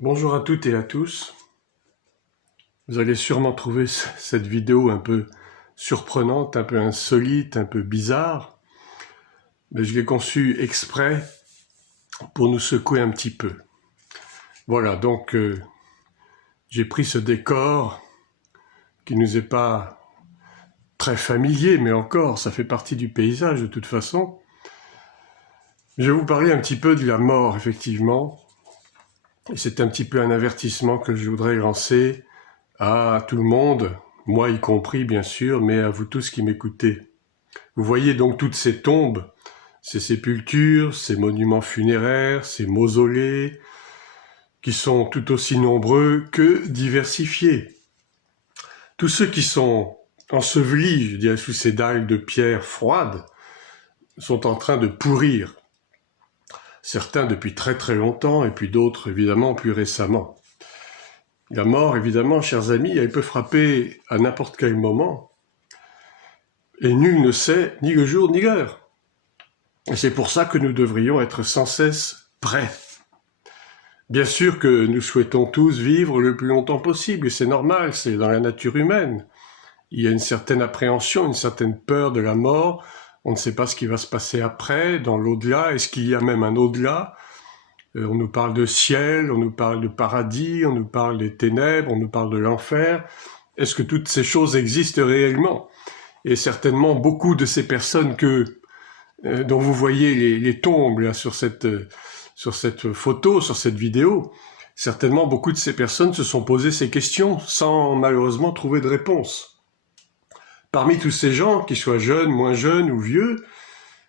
Bonjour à toutes et à tous. Vous allez sûrement trouver cette vidéo un peu surprenante, un peu insolite, un peu bizarre, mais je l'ai conçue exprès pour nous secouer un petit peu. Voilà, donc j'ai pris ce décor qui nous est pas très familier, mais encore, ça fait partie du paysage de toute façon. Je vais vous parler un petit peu de la mort, effectivement, et c'est un petit peu un avertissement que je voudrais lancer à tout le monde, moi y compris bien sûr, mais à vous tous qui m'écoutez. Vous voyez donc toutes ces tombes, ces sépultures, ces monuments funéraires, ces mausolées, qui sont tout aussi nombreux que diversifiés. Tous ceux qui sont ensevelis, je dirais, sous ces dalles de pierre froides, sont en train de pourrir. Certains depuis très très longtemps, et puis d'autres évidemment plus récemment. La mort, évidemment, chers amis, elle peut frapper à n'importe quel moment, et nul ne sait ni le jour ni l'heure. Et c'est pour ça que nous devrions être sans cesse prêts. Bien sûr que nous souhaitons tous vivre le plus longtemps possible, et c'est normal, c'est dans la nature humaine. Il y a une certaine appréhension, une certaine peur de la mort, on ne sait pas ce qui va se passer après, dans l'au-delà, est-ce qu'il y a même un au-delà? On nous parle de ciel, on nous parle de paradis, on nous parle des ténèbres, on nous parle de l'enfer. Est-ce que toutes ces choses existent réellement? Et certainement beaucoup de ces personnes dont vous voyez les tombes là, sur cette photo, sur cette vidéo, certainement beaucoup de ces personnes se sont posées ces questions sans malheureusement trouver de réponse. Parmi tous ces gens, qu'ils soient jeunes, moins jeunes ou vieux,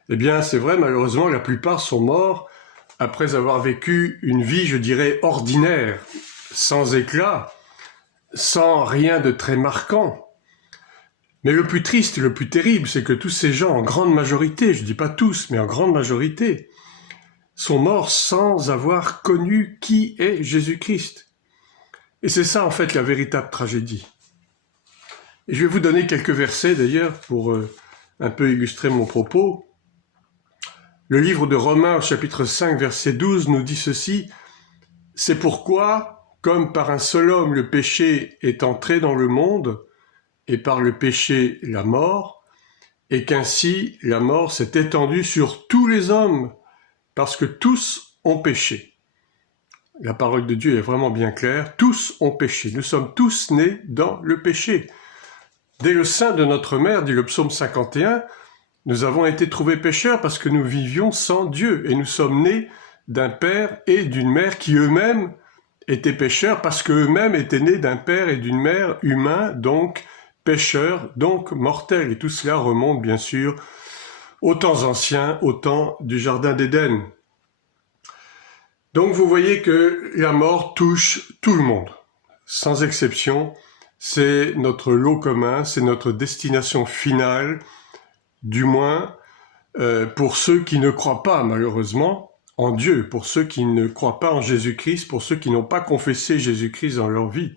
eh bien c'est vrai, malheureusement la plupart sont morts après avoir vécu une vie, je dirais, ordinaire, sans éclat, sans rien de très marquant. Mais le plus triste, le plus terrible, c'est que tous ces gens, en grande majorité, je ne dis pas tous, mais en grande majorité, sont morts sans avoir connu qui est Jésus-Christ. Et c'est ça, en fait, la véritable tragédie. Et je vais vous donner quelques versets, d'ailleurs, pour un peu illustrer mon propos. Le livre de Romains, chapitre 5, verset 12, nous dit ceci. « C'est pourquoi, comme par un seul homme le péché est entré dans le monde, et par le péché la mort, et qu'ainsi la mort s'est étendue sur tous les hommes, parce que tous ont péché. » La parole de Dieu est vraiment bien claire, tous ont péché, nous sommes tous nés dans le péché. Dès le sein de notre mère, dit le psaume 51, nous avons été trouvés pécheurs parce que nous vivions sans Dieu, et nous sommes nés d'un père et d'une mère qui eux-mêmes étaient pécheurs, parce qu'eux-mêmes étaient nés d'un père et d'une mère humains, donc pécheurs, donc mortels. Et tout cela remonte bien sûr aux temps anciens, au temps du Jardin d'Éden. Donc vous voyez que la mort touche tout le monde, sans exception. C'est notre lot commun, c'est notre destination finale, du moins pour ceux qui ne croient pas malheureusement en Dieu, pour ceux qui ne croient pas en Jésus-Christ, pour ceux qui n'ont pas confessé Jésus-Christ dans leur vie.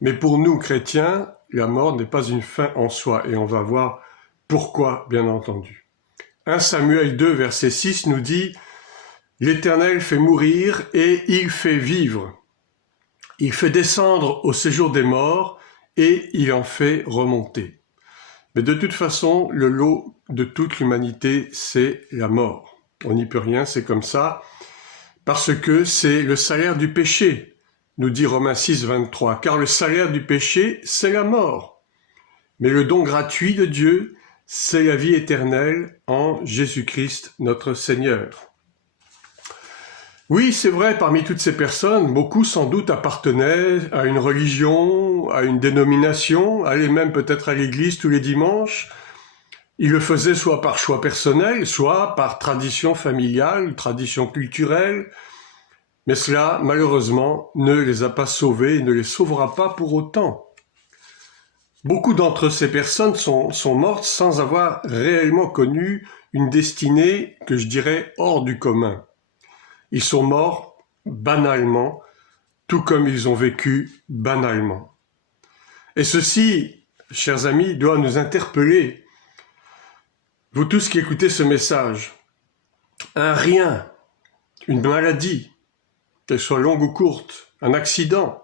Mais pour nous chrétiens, la mort n'est pas une fin en soi, et on va voir pourquoi, bien entendu. 1 Samuel 2, verset 6 nous dit « L'Éternel fait mourir et il fait vivre. Il fait descendre au séjour des morts et il en fait remonter. » Mais de toute façon, le lot de toute l'humanité, c'est la mort. On n'y peut rien, c'est comme ça, parce que c'est le salaire du péché, nous dit Romains 6, 23. Car le salaire du péché, c'est la mort. Mais le don gratuit de Dieu, c'est la vie éternelle en Jésus-Christ, notre Seigneur. Oui, c'est vrai, parmi toutes ces personnes, beaucoup sans doute appartenaient à une religion, à une dénomination, allaient même peut-être à l'église tous les dimanches. Ils le faisaient soit par choix personnel, soit par tradition familiale, tradition culturelle. Mais cela, malheureusement, ne les a pas sauvés et ne les sauvera pas pour autant. Beaucoup d'entre ces personnes sont mortes sans avoir réellement connu une destinée que je dirais hors du commun. Ils sont morts banalement, tout comme ils ont vécu banalement. Et ceci, chers amis, doit nous interpeller. Vous tous qui écoutez ce message, un rien, une maladie, qu'elle soit longue ou courte, un accident,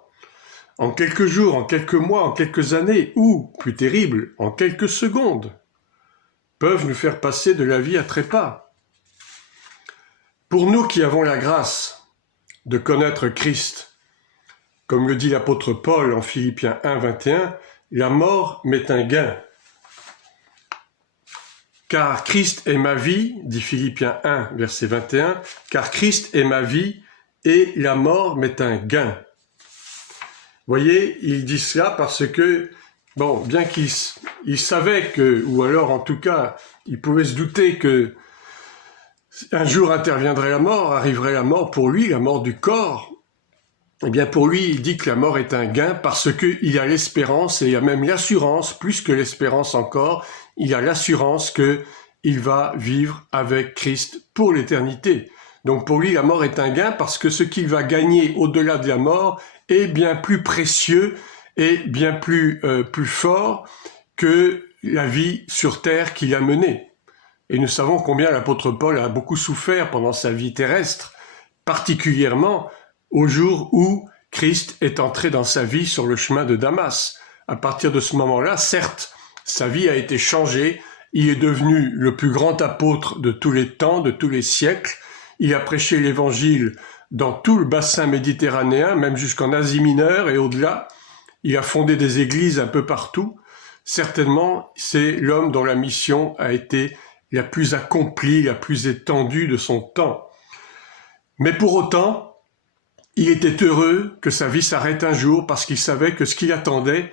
en quelques jours, en quelques mois, en quelques années, ou, plus terrible, en quelques secondes, peuvent nous faire passer de la vie à trépas. Pour nous qui avons la grâce de connaître Christ, comme le dit l'apôtre Paul en Philippiens 1, 21, la mort m'est un gain. Car Christ est ma vie, dit Philippiens 1, verset 21, car Christ est ma vie et la mort m'est un gain. Voyez, il dit cela parce que, bon, bien qu'il savait que, ou alors en tout cas, il pouvait se douter que un jour interviendrait la mort, arriverait la mort pour lui, la mort du corps. Eh bien, pour lui, il dit que la mort est un gain parce qu'il a l'espérance et il a même l'assurance, plus que l'espérance encore, il a l'assurance qu'il va vivre avec Christ pour l'éternité. Donc pour lui, la mort est un gain parce que ce qu'il va gagner au-delà de la mort est bien plus précieux et bien plus fort que la vie sur terre qu'il a menée. Et nous savons combien l'apôtre Paul a beaucoup souffert pendant sa vie terrestre, particulièrement au jour où Christ est entré dans sa vie sur le chemin de Damas. À partir de ce moment-là, certes, sa vie a été changée, il est devenu le plus grand apôtre de tous les temps, de tous les siècles, il a prêché l'évangile dans tout le bassin méditerranéen, même jusqu'en Asie mineure et au-delà. Il a fondé des églises un peu partout. Certainement, c'est l'homme dont la mission a été la plus accomplie, la plus étendue de son temps. Mais pour autant, il était heureux que sa vie s'arrête un jour parce qu'il savait que ce qu'il attendait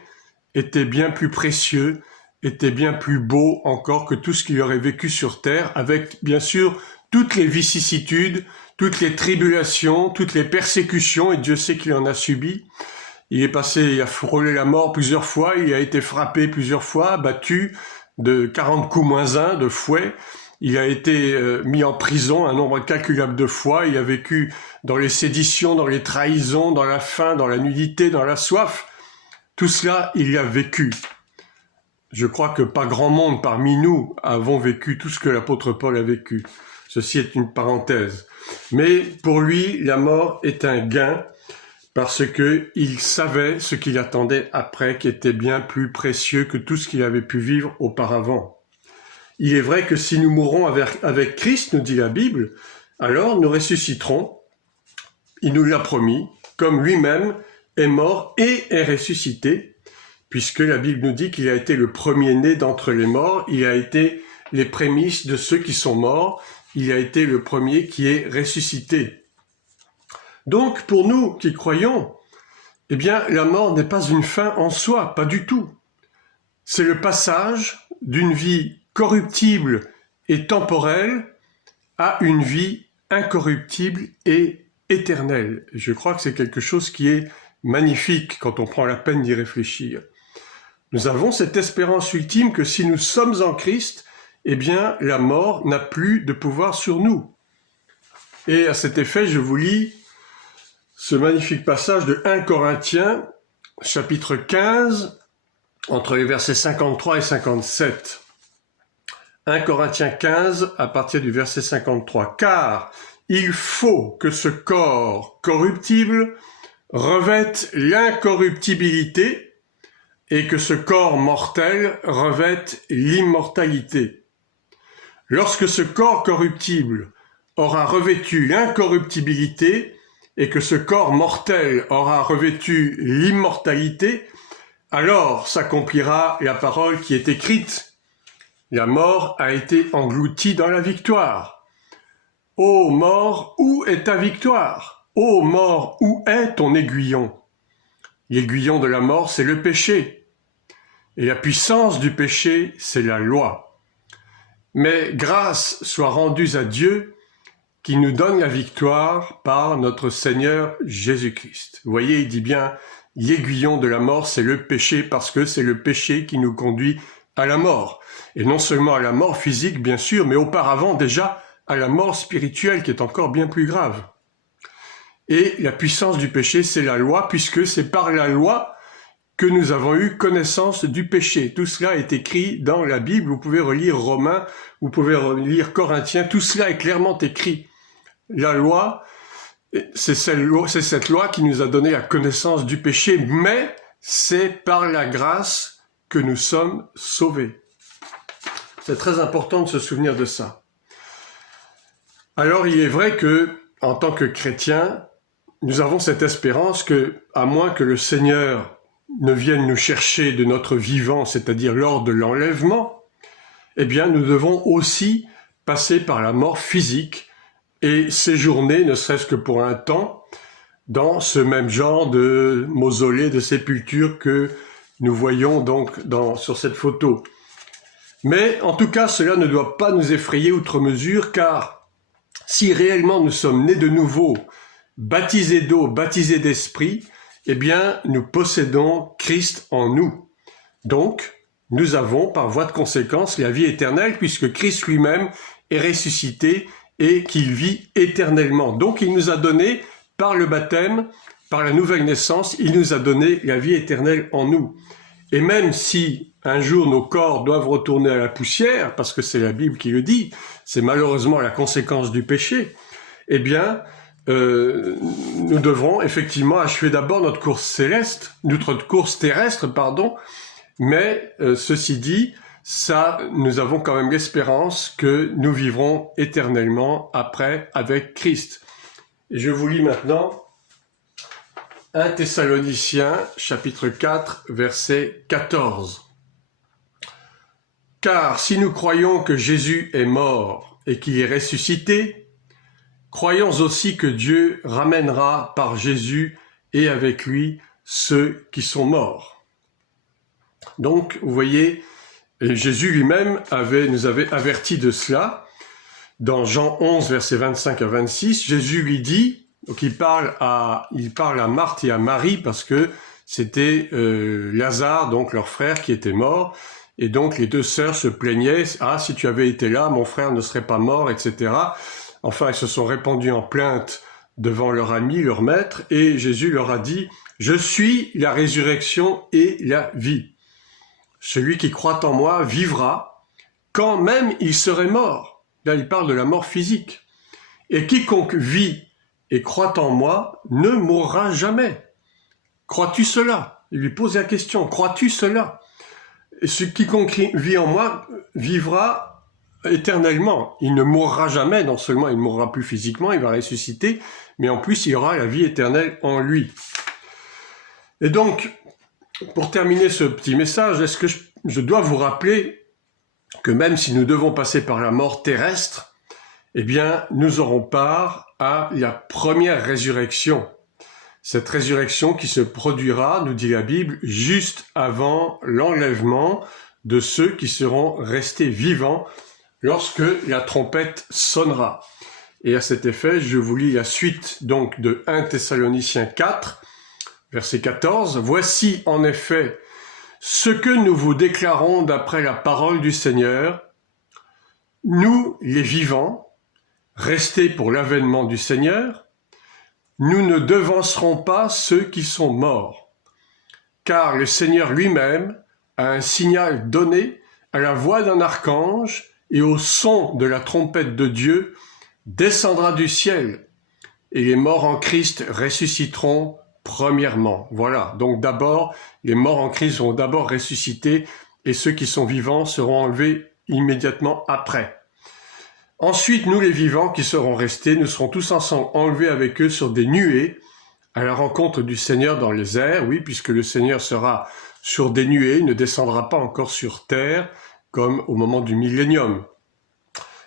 était bien plus précieux, était bien plus beau encore que tout ce qu'il aurait vécu sur terre, avec bien sûr toutes les vicissitudes, toutes les tribulations, toutes les persécutions, et Dieu sait qu'il en a subi. Il a frôlé la mort plusieurs fois, il a été frappé plusieurs fois, battu de 40 coups moins 1 de fouet. Il a été mis en prison un nombre incalculable de fois. Il a vécu dans les séditions, dans les trahisons, dans la faim, dans la nudité, dans la soif. Tout cela, il y a vécu. Je crois que pas grand monde parmi nous avons vécu tout ce que l'apôtre Paul a vécu. Ceci est une parenthèse. Mais pour lui, la mort est un gain parce qu'il savait ce qu'il attendait après qui était bien plus précieux que tout ce qu'il avait pu vivre auparavant. Il est vrai que si nous mourrons avec Christ, nous dit la Bible, alors nous ressusciterons. Il nous l'a promis, comme lui-même est mort et est ressuscité, puisque la Bible nous dit qu'il a été le premier-né d'entre les morts, il a été les prémices de ceux qui sont morts, il a été le premier qui est ressuscité. Donc, pour nous qui croyons, eh bien, la mort n'est pas une fin en soi, pas du tout. C'est le passage d'une vie corruptible et temporelle à une vie incorruptible et éternelle. Je crois que c'est quelque chose qui est magnifique quand on prend la peine d'y réfléchir. Nous avons cette espérance ultime que si nous sommes en Christ, eh bien, la mort n'a plus de pouvoir sur nous. Et à cet effet, je vous lis ce magnifique passage de 1 Corinthiens, chapitre 15, entre les versets 53 et 57. 1 Corinthiens 15, à partir du verset 53. « Car il faut que ce corps corruptible revête l'incorruptibilité et que ce corps mortel revête l'immortalité. Lorsque ce corps corruptible aura revêtu l'incorruptibilité et que ce corps mortel aura revêtu l'immortalité, alors s'accomplira la parole qui est écrite. La mort a été engloutie dans la victoire. Ô mort, où est ta victoire? Ô mort, où est ton aiguillon? L'aiguillon de la mort, c'est le péché. Et la puissance du péché, c'est la loi. Mais grâce soit rendue à Dieu qui nous donne la victoire par notre Seigneur Jésus-Christ. Vous voyez, il dit bien, l'aiguillon de la mort, c'est le péché parce que c'est le péché qui nous conduit à la mort. Et non seulement à la mort physique, bien sûr, mais auparavant déjà à la mort spirituelle qui est encore bien plus grave. Et la puissance du péché, c'est la loi, puisque c'est par la loi que nous avons eu connaissance du péché. Tout cela est écrit dans la Bible. Vous pouvez relire Romains, vous pouvez relire Corinthiens. Tout cela est clairement écrit. La loi C'est cette loi qui nous a donné la connaissance du péché, mais c'est par la grâce que nous sommes sauvés. C'est très important de se souvenir de ça. Alors il est vrai que, en tant que chrétiens, nous avons cette espérance que, à moins que le Seigneur ne vienne nous chercher de notre vivant, c'est-à-dire lors de l'enlèvement, eh bien nous devons aussi passer par la mort physique et séjourner, ne serait-ce que pour un temps, dans ce même genre de mausolée, de sépulture que nous voyons donc sur cette photo. Mais en tout cas, cela ne doit pas nous effrayer outre mesure, car si réellement nous sommes nés de nouveau, baptisés d'eau, baptisés d'esprit, eh bien nous possédons Christ en nous. Donc, nous avons par voie de conséquence la vie éternelle, puisque Christ lui-même est ressuscité et qu'il vit éternellement. Donc il nous a donné, par le baptême, par la nouvelle naissance, il nous a donné la vie éternelle en nous. Et même si un jour nos corps doivent retourner à la poussière, parce que c'est la Bible qui le dit, c'est malheureusement la conséquence du péché, eh bien, nous devrons effectivement achever d'abord notre course terrestre, mais ceci dit, nous avons quand même l'espérance que nous vivrons éternellement après avec Christ. Et je vous lis maintenant 1 Thessaloniciens, chapitre 4, verset 14. « Car si nous croyons que Jésus est mort et qu'il est ressuscité, croyons aussi que Dieu ramènera par Jésus et avec lui ceux qui sont morts. » Donc, vous voyez, Jésus lui-même nous avait averti de cela. Dans Jean 11, versets 25 à 26, Jésus lui dit, donc il parle à Marthe et à Marie parce que c'était Lazare, donc leur frère, qui était mort. Et donc les deux sœurs se plaignaient, « Ah, si tu avais été là, mon frère ne serait pas mort, etc. » Enfin, elles se sont répandues en plainte devant leur ami, leur maître, et Jésus leur a dit, « Je suis la résurrection et la vie. Celui qui croit en moi vivra, quand même il serait mort. » Là, il parle de la mort physique. « Et quiconque vit et croit en moi ne mourra jamais. » Crois-tu cela? Il lui pose la question, crois-tu cela? Et quiconque vit en moi vivra éternellement. Il ne mourra jamais, non seulement il ne mourra plus physiquement, il va ressusciter, mais en plus il y aura la vie éternelle en lui. Et donc, pour terminer ce petit message, est-ce que je dois vous rappeler que même si nous devons passer par la mort terrestre, eh bien, nous aurons part à la première résurrection. Cette résurrection qui se produira, nous dit la Bible, juste avant l'enlèvement de ceux qui seront restés vivants lorsque la trompette sonnera. Et à cet effet, je vous lis la suite donc de 1 Thessaloniciens 4, verset 14. « Voici en effet ce que nous vous déclarons d'après la parole du Seigneur, nous les vivants, restés pour l'avènement du Seigneur, nous ne devancerons pas ceux qui sont morts, car le Seigneur lui-même a un signal donné à la voix d'un archange et au son de la trompette de Dieu descendra du ciel, et les morts en Christ ressusciteront premièrement. » Voilà, donc d'abord, les morts en Christ vont d'abord ressusciter et ceux qui sont vivants seront enlevés immédiatement après. Ensuite, nous les vivants qui serons restés, nous serons tous ensemble enlevés avec eux sur des nuées à la rencontre du Seigneur dans les airs, oui, puisque le Seigneur sera sur des nuées, il ne descendra pas encore sur terre comme au moment du millénium.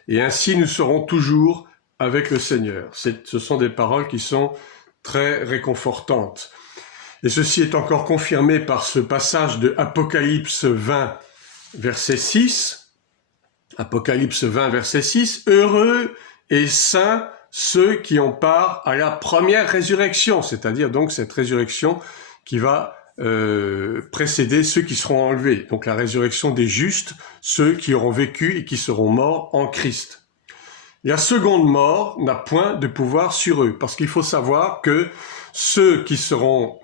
Et ainsi, nous serons toujours avec le Seigneur. Ce sont des paroles qui sont très réconfortantes. Et ceci est encore confirmé par ce passage de Apocalypse 20, verset 6. Apocalypse 20, verset 6. « Heureux et saints ceux qui ont part à la première résurrection », c'est-à-dire donc cette résurrection qui va précéder ceux qui seront enlevés. Donc la résurrection des justes, ceux qui auront vécu et qui seront morts en Christ. La seconde mort n'a point de pouvoir sur eux, parce qu'il faut savoir que ceux qui seront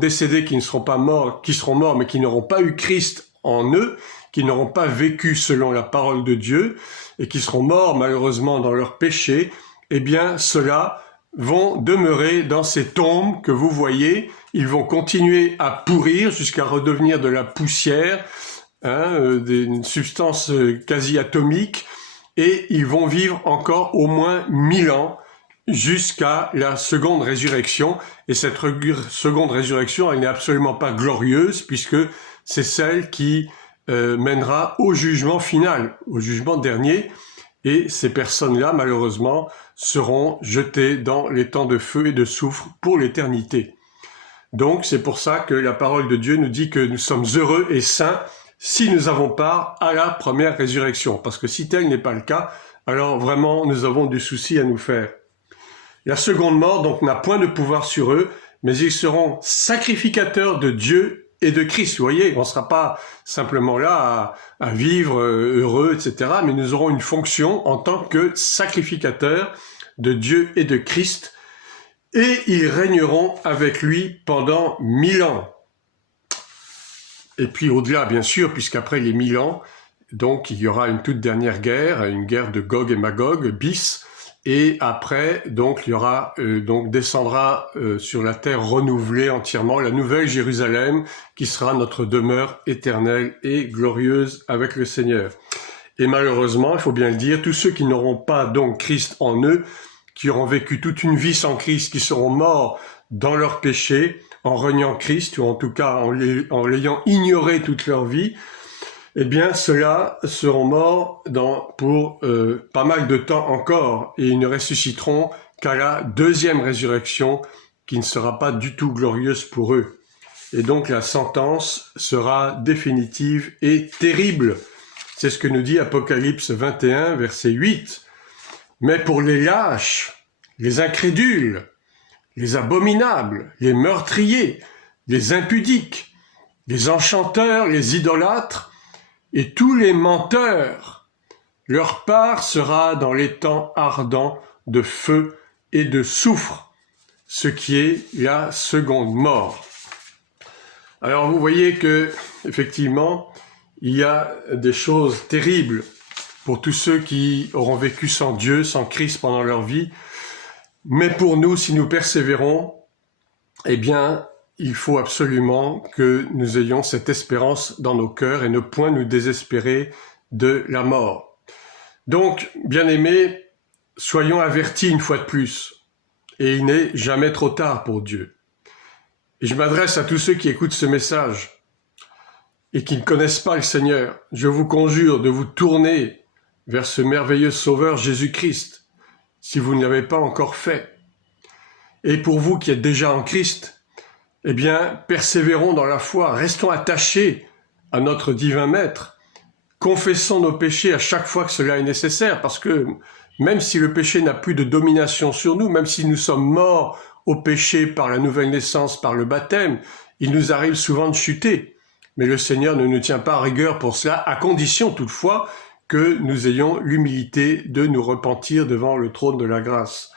décédés, qui ne seront pas morts, qui seront morts mais qui n'auront pas eu Christ en eux, qui n'auront pas vécu selon la parole de Dieu et qui seront morts malheureusement dans leur péché, eh bien ceux-là vont demeurer dans ces tombes que vous voyez. Ils vont continuer à pourrir jusqu'à redevenir de la poussière, une substance quasi atomique, et ils vont vivre encore au moins 1000 ans jusqu'à la seconde résurrection. Et cette seconde résurrection, elle n'est absolument pas glorieuse, puisque c'est celle qui mènera au jugement final, au jugement dernier. Et ces personnes-là, malheureusement, seront jetées dans les temps de feu et de soufre pour l'éternité. Donc, c'est pour ça que la parole de Dieu nous dit que nous sommes heureux et saints si nous avons part à la première résurrection. Parce que si tel n'est pas le cas, alors vraiment, nous avons du souci à nous faire. La seconde mort, donc, n'a point de pouvoir sur eux, mais ils seront sacrificateurs de Dieu et de Christ. Vous voyez, on ne sera pas simplement là à vivre heureux, etc., mais nous aurons une fonction en tant que sacrificateurs de Dieu et de Christ, et ils régneront avec lui pendant 1000 ans. Et puis au-delà, bien sûr, puisqu'après les 1000 ans, donc il y aura une toute dernière guerre, une guerre de Gog et Magog, bis, et après, donc il y aura, donc descendra sur la terre renouvelée entièrement la nouvelle Jérusalem, qui sera notre demeure éternelle et glorieuse avec le Seigneur. Et malheureusement, il faut bien le dire, tous ceux qui n'auront pas donc Christ en eux, qui auront vécu toute une vie sans Christ, qui seront morts dans leur péché, en reniant Christ, ou en tout cas en l'ayant ignoré toute leur vie, eh bien ceux-là seront morts pour pas mal de temps encore, et ils ne ressusciteront qu'à la deuxième résurrection, qui ne sera pas du tout glorieuse pour eux. Et donc la sentence sera définitive et terrible. C'est ce que nous dit Apocalypse 21, verset 8. Mais pour les lâches, les incrédules, les abominables, les meurtriers, les impudiques, les enchanteurs, les idolâtres et tous les menteurs, leur part sera dans les temps ardents de feu et de soufre, ce qui est la seconde mort. Alors vous voyez que, effectivement, il y a des choses terribles pour tous ceux qui auront vécu sans Dieu, sans Christ pendant leur vie. Mais pour nous, si nous persévérons, eh bien, il faut absolument que nous ayons cette espérance dans nos cœurs et ne point nous désespérer de la mort. Donc, bien-aimés, soyons avertis une fois de plus. Et il n'est jamais trop tard pour Dieu. Et je m'adresse à tous ceux qui écoutent ce message et qui ne connaissent pas le Seigneur. Je vous conjure de vous tourner vers ce merveilleux Sauveur Jésus-Christ, si vous ne l'avez pas encore fait. Et pour vous qui êtes déjà en Christ, eh bien, persévérons dans la foi, restons attachés à notre divin Maître, confessons nos péchés à chaque fois que cela est nécessaire, parce que même si le péché n'a plus de domination sur nous, même si nous sommes morts au péché par la nouvelle naissance, par le baptême, il nous arrive souvent de chuter. Mais le Seigneur ne nous tient pas à rigueur pour cela, à condition toutefois que nous ayons l'humilité de nous repentir devant le trône de la grâce.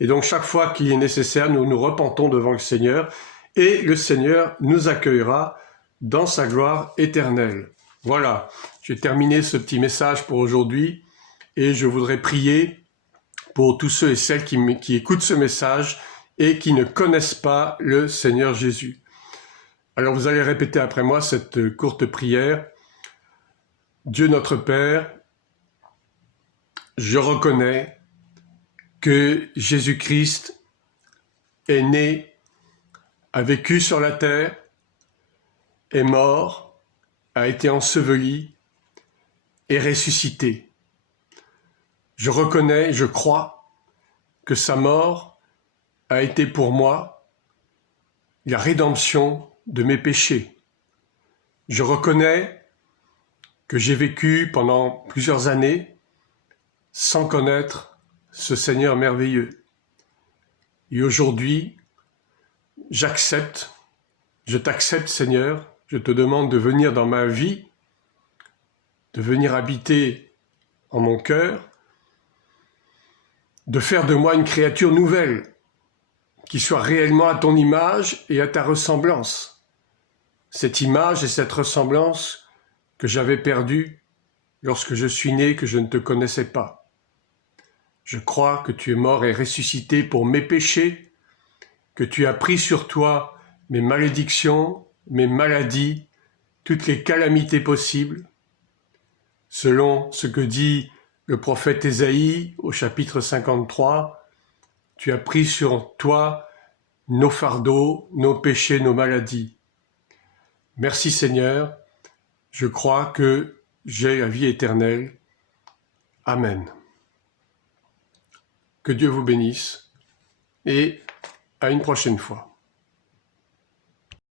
Et donc chaque fois qu'il est nécessaire, nous nous repentons devant le Seigneur, et le Seigneur nous accueillera dans sa gloire éternelle. Voilà, j'ai terminé ce petit message pour aujourd'hui, et je voudrais prier pour tous ceux et celles qui écoutent ce message et qui ne connaissent pas le Seigneur Jésus. Alors vous allez répéter après moi cette courte prière. Dieu notre Père, je reconnais que Jésus-Christ est né, a vécu sur la terre, est mort, a été enseveli et ressuscité. Je reconnais, je crois que sa mort a été pour moi la rédemption de mes péchés. Je reconnais que j'ai vécu pendant plusieurs années sans connaître ce Seigneur merveilleux. Et aujourd'hui, je t'accepte Seigneur, je te demande de venir dans ma vie, de venir habiter en mon cœur, de faire de moi une créature nouvelle, qui soit réellement à ton image et à ta ressemblance. Cette image et cette ressemblance que j'avais perdue lorsque je suis né, que je ne te connaissais pas. Je crois que tu es mort et ressuscité pour mes péchés, que tu as pris sur toi mes malédictions, mes maladies, toutes les calamités possibles, selon ce que dit le prophète Ésaïe au chapitre 53, tu as pris sur toi nos fardeaux, nos péchés, nos maladies. Merci Seigneur, je crois que j'ai la vie éternelle. Amen. Que Dieu vous bénisse et à une prochaine fois.